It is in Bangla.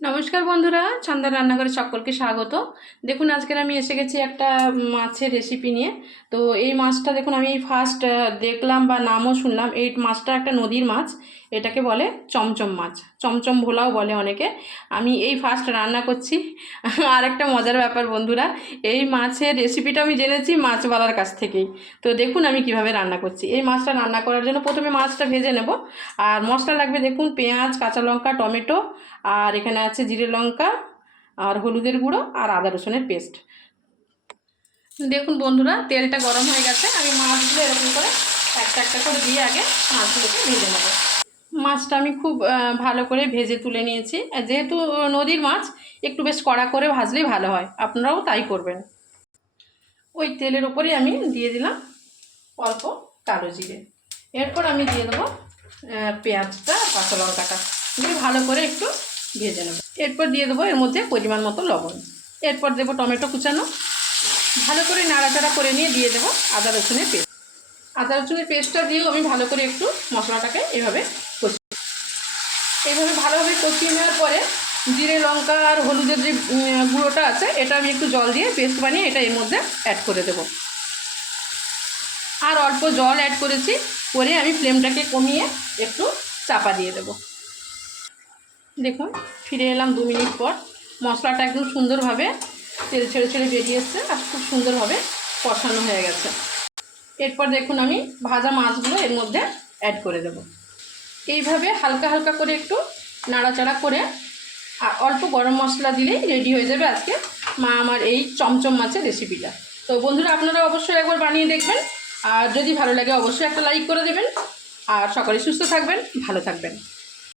নমস্কার বন্ধুরা ছন্দার রান্নাঘরে সকলকে স্বাগত। দেখুন আজকের আমি এসে গেছি একটা মাছের রেসিপি নিয়ে। তো এই মাছটা দেখুন, আমি ফার্স্ট দেখলাম বা নামও শুনলাম, এই মাছটা একটা নদীর মাছ, এটাকে বলে চমচম মাছ। চমচম ভোলাও বলে অনেকে। আমি এই ফার্স্ট রান্না করছি। আর একটা মজার ব্যাপার বন্ধুরা, এই মাছের রেসিপিটা আমি জেনেছি মাছওয়ালার কাছ থেকেই। তো দেখুন আমি কীভাবে রান্না করছি। এই মাছটা রান্না করার জন্য প্রথমে মাছটা ভেজে নেব। আর মশলা লাগবে দেখুন পেঁয়াজ, কাঁচা লঙ্কা, টমেটো, আর এখানে আছে জিরে লঙ্কা, আর হলুদের গুঁড়ো, আর আদা রসুনের পেস্ট। দেখুন বন্ধুরা, তেলটা গরম হয়ে গেছে। আমি মাছগুলো এরকম করে একটা একটা করে দিয়ে আগে মাছগুলোকে ভেজে নেব। মাছটা আমি খুব ভালো করে ভেজে তুলে নিয়েছি। যেহেতু নদীর মাছ, একটু বেশ কড়া করে ভাজলেই ভালো হয়। আপনারাও তাই করবেন। ওই তেলের ওপরেই আমি দিয়ে দিলাম অল্প কালো জিরে। এরপর আমি দিয়ে দেবো পেঁয়াজটা, কাঁচা লঙ্কাটা। দিয়ে ভালো করে একটু ভেজে নেব। এরপর দিয়ে দেবো এর মধ্যে পরিমাণ মতো লবণ। এরপর দেবো টমেটো কুচানো। ভালো করে নাড়াচাড়া করে নিয়ে দিয়ে দেবো আদা রসুনের পেস্ট। আদা রসুনের পেস্টটা দিয়েও আমি ভালো করে একটু মশলাটাকে এভাবে এইভাবে ভালোভাবে কষিয়ে নেওয়ার পরে জিরে, লঙ্কা আর হলুদের যে গুঁড়োটা আছে, এটা আমি একটু জল দিয়ে পেস্ট বানিয়ে এটা এর মধ্যে অ্যাড করে দেবো। আর অল্প জল অ্যাড করেছি, করে আমি ফ্লেমটাকে কমিয়ে একটু চাপা দিয়ে দেবো। দেখুন, ফিরে এলাম দু মিনিট পর। মশলাটা একদম সুন্দরভাবে তেল ছেড়ে ছেড়ে বেরিয়ে এসছে আর খুব সুন্দরভাবে কষানো হয়ে গেছে। এরপর দেখুন, আমি ভাজা মাছগুলো এর মধ্যে অ্যাড করে দেব। এইভাবে হালকা হালকা করে একটু নাড়াচাড়া করে আর অল্প গরম মশলা দিলেই রেডি হয়ে যাবে আজকে মা আমার এই চমচম মাছের রেসিপিটা তো বন্ধুরা, আপনারা অবশ্যই একবার বানিয়ে দেখবেন। আর যদি ভালো লাগে, অবশ্যই একটা লাইক করে দেবেন। আর সকলে সুস্থ থাকবেন, ভালো থাকবেন।